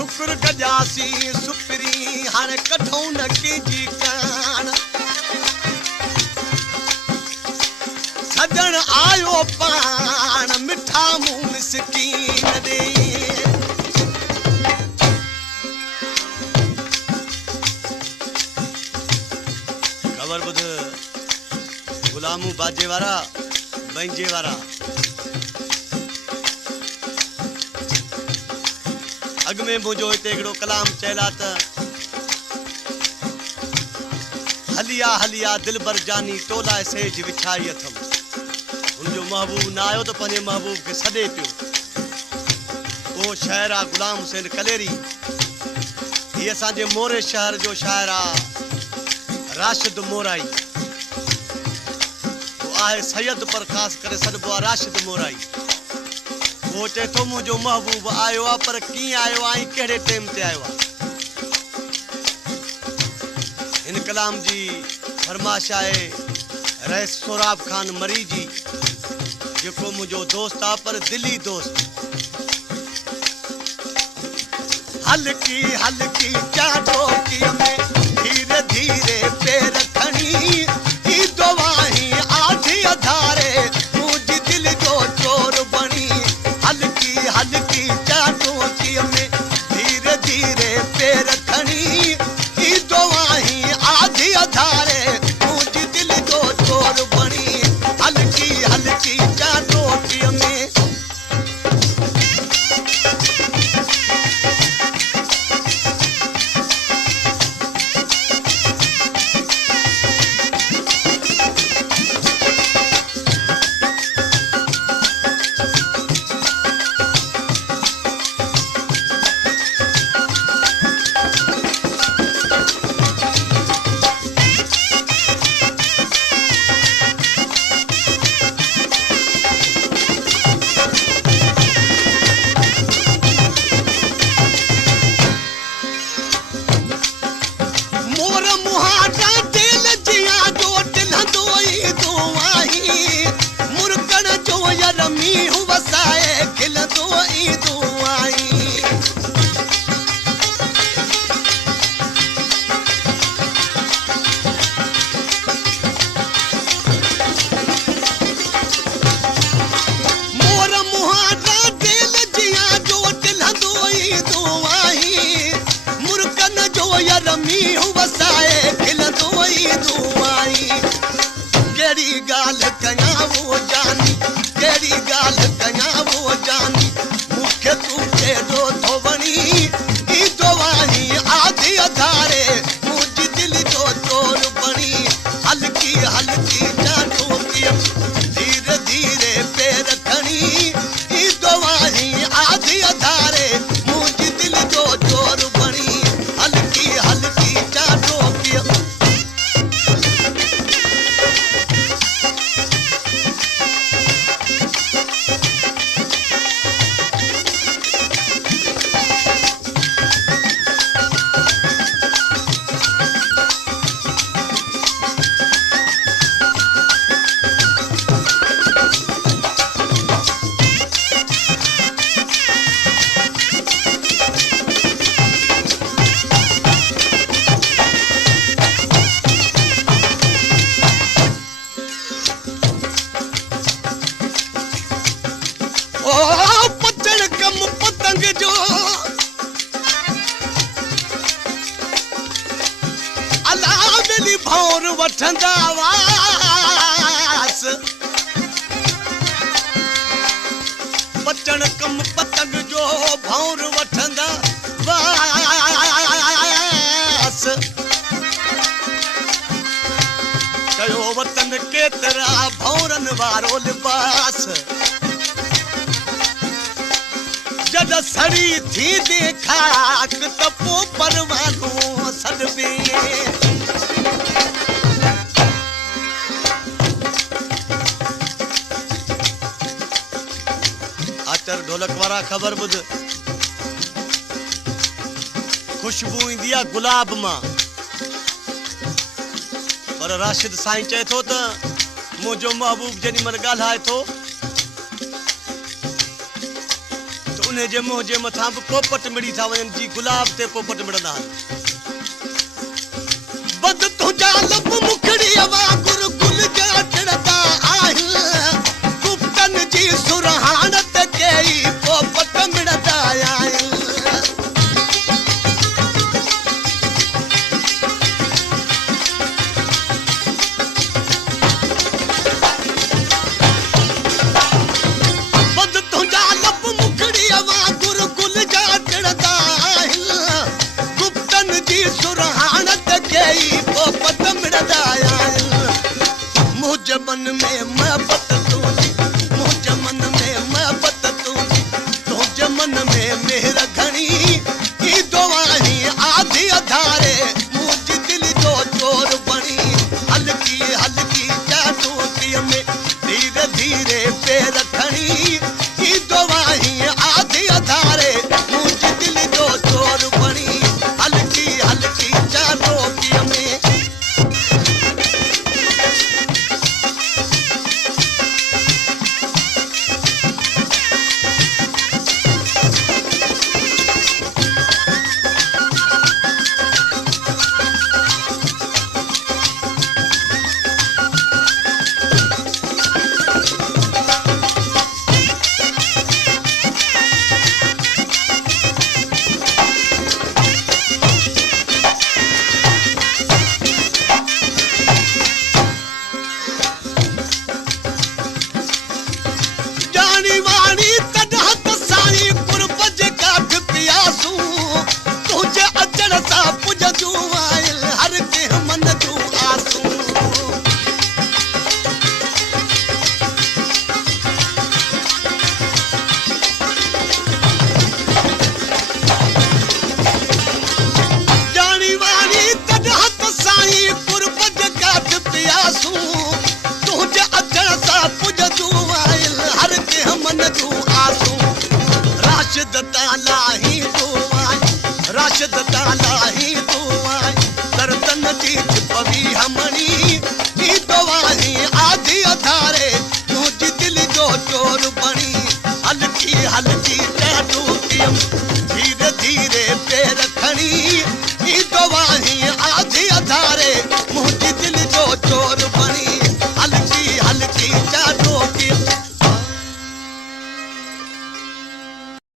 शुक्र गजासी सुपरी हाणे कढूं न कंहिंजी कान सजण आयो पाण मिठा मुंहुं मिसकीन ॾे ख़बर ॿुध गुलामू बाजे वारा बैंजे वारा अॻ में मुंहिंजो हिते हिकिड़ो कलाम चयला त हलिया हलिया दिलबर जानी टोला सेज विछाई अथम उनजो महबूब न आयो त पंहिंजे महबूब खे सॾे पियो उहो शाइर आहे गुलाम हुसैन कलेरी हीअ असांजे मोरे शहर जो शाइर आहे राशिद मोराई उहो आहे सैयद पर ख़ासि करे सॾिबो आहे राशिद मोराई वो चए थो मुंहिंजो महबूब आयो आहे पर कीअं आयो आहे ऐं कहिड़े टाइम ते आयो आहे हिन कलाम जी फरमाइश आहे रईस सोराब खान मरी जी जेको मुंहिंजो दोस्त आहे पर दिली दोस्त हल्की हल्की चाटोकीअ में धीरे धीरे पैर खणी ही दवाही आधी अधारे मुंहिंजी दिल जो चोर बणी हल्की हल्की चाटोकीअ में धीरे धीरे पैर खणी ही दवाही आधी अधारे मुंहिंजी दिल जो चोर बणी हल्की हल्की चाटोकीअ में बचण कम पतंग जो भौर वठंदा वास कयो वतन केतरा भौरन वारो लिबास जद सड़ी थी देखाक त पो परवानो सडबे ढोलक वारा खबर बुध खुशबू इंदी आहे गुलाब मां पर राशिद साईं चए थो त मुंहिंजो महबूब जेॾी महिल ॻाल्हाए थो त उन दीवाने जे मुंह जे मथां बि पोपट मिड़ी था वञनि जी गुलाब ते पोपट मिड़ंदा आहिनि बद तुंहिंजा लब मुखड़ी वांगुर गुल जा टिड़ंदा आहिनि गुप्तन जी सुरहाण ते कई पोपट मिड़ंदा आहिनि मन में मोहब्बत तुझी मुझे मन में मोहब्बत तुझी तुझे मन में मेहर घणी की दुआई आधी अधारे मुझे दिल जो चोर बनी हल्की हल्की जादूती में धीरे धीरे पैर खणी की दुआई आधी अधारे मुझे दिल जो चोर बनी हल्की हल्की जादूती में राशिद ताला ही तू आई